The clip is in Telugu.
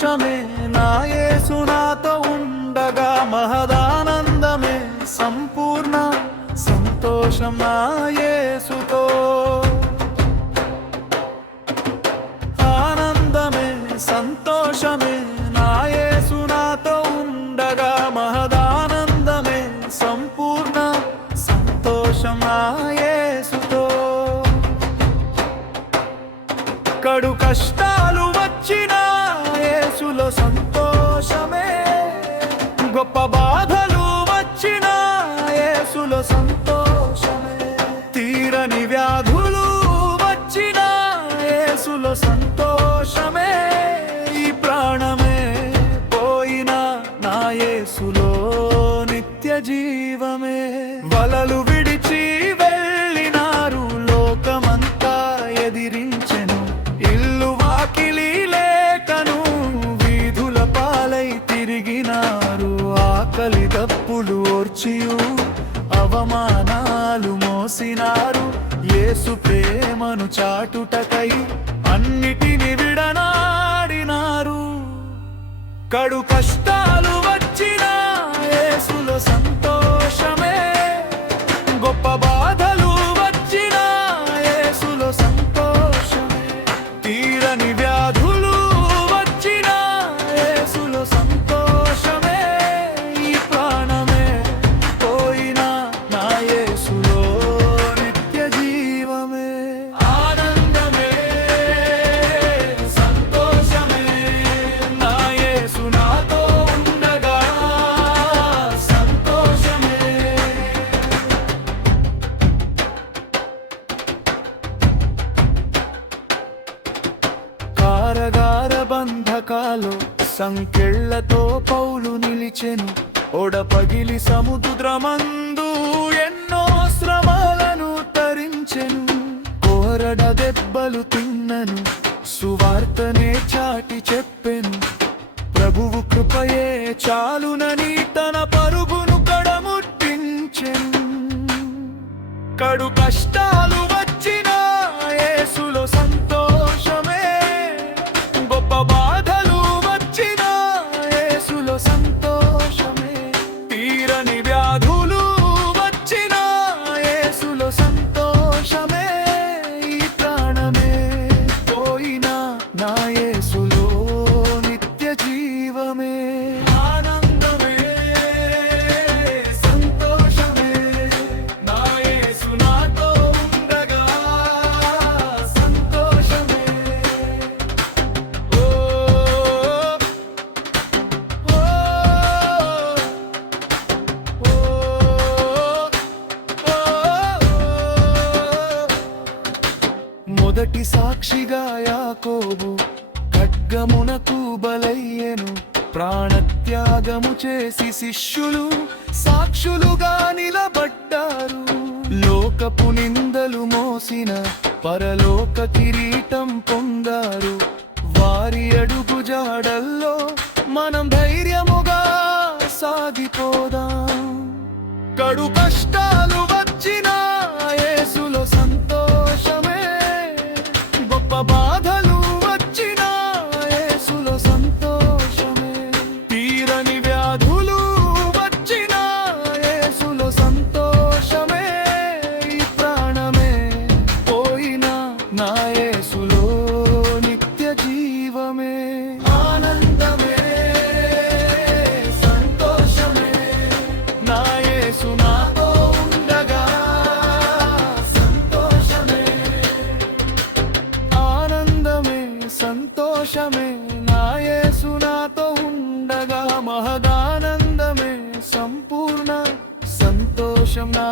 సంతోషమే నా యేసు నాతో ఉండగా మహదానందమే సంపూర్ణ సంతోషం నా యేసుతో ఆనందమే సంతోషమే నా యేసు నాతో ఉండగా మహదానందమే సంపూర్ణ సంతోషం నా యేసుతో కడు కష్టాలు వచ్చినా యేసులో సంతోషమే గొప్ప బాధలు వచ్చినా యేసులో సంతోషమే తీరని వ్యాధులు వచ్చినా యేసులో సంతోషమే ఈ ప్రాణమే పోయినా నా యేసులో నిత్య జీవమే వలలు విడిచి వెళ్ళినారు లోకమంతా ఎదిరించెను ఇల్లు వాకిలి లేకను వీధుల పాలై తిరిగినారు ఆకలి దప్పులు ఓర్చియు అవమానాలు మోసినారు యేసు ప్రేమను చాటుటకై అన్నిటిని విడనాడినారు కడు కష్టాలు వచ్చినా యేసులో సంతోషమే గొప్ప బాధలు వచ్చినా యేసులో సంతోషమే తీరని వ్యాధులు వచ్చినా యేసులో సంతోషమే ఈ ప్రాణమే పోయినా నా యేసులో నిత్య జీవమే ఆనందమే సంతోషమే నా యేసు నాతో ఉండగా సంతోషమే కారాగార బంధకాలు సంకెళ్లతో పౌలు నిలిచెను ఒడపగిలి సముద్రమందు ఎన్నో శ్రమలను తరించెను కోరడ దెబ్బలు తిన్నను సువార్తనే చాటి చెప్పెను ప్రభువు కృపయే చాలునని తన పరుగును కడముట్టించెను కడు కష్టాలు వచ్చినా యేసులో సంతోషమే గొప్ప బాధలు వచ్చినా యేసులో సంతోషమే తీరని వ్యాధులు వచ్చినా యేసులో సంతోషమే ఈ ప్రాణమే పోయినా నా యేసులో నిత్య జీవమే ఆనందమే సంతోషమే నా యేసు నాతో ఉండగా సంతోషమే ఓ ఓ మొదటి సాక్షిగా యాకోబు ఖడ్గమునకు బలయ్యెను ప్రాణత్యాగము చేసి శిష్యులు సాక్షులుగా నిలబడ్డారు లోకపు నిందలు మోసిన పరలోక కిరీటం పొందారు వారి అడుగు జాడల్లో మనం ధైర్యముగా సాగిపోదాం కడు కష్టాలు వచ్చినా యేసులో సంతోషమే గొప్ప బాధలు వచ్చినా యేసులో సంతోషమే తీరని వ్యాధులు వచ్చినా యేసులో సంతోషమే ఈ ప్రాణమే పోయినా నా యేసులో నిత్య జీవమే ఆనందమే సంతోషమే నా యేసు నాతో ఉండగా సంతోషమే ఆనందమే సంతోషమే నా యేసు నాతో ఉండగా మహదానందమే సంపూర్ణ సంతోషం నా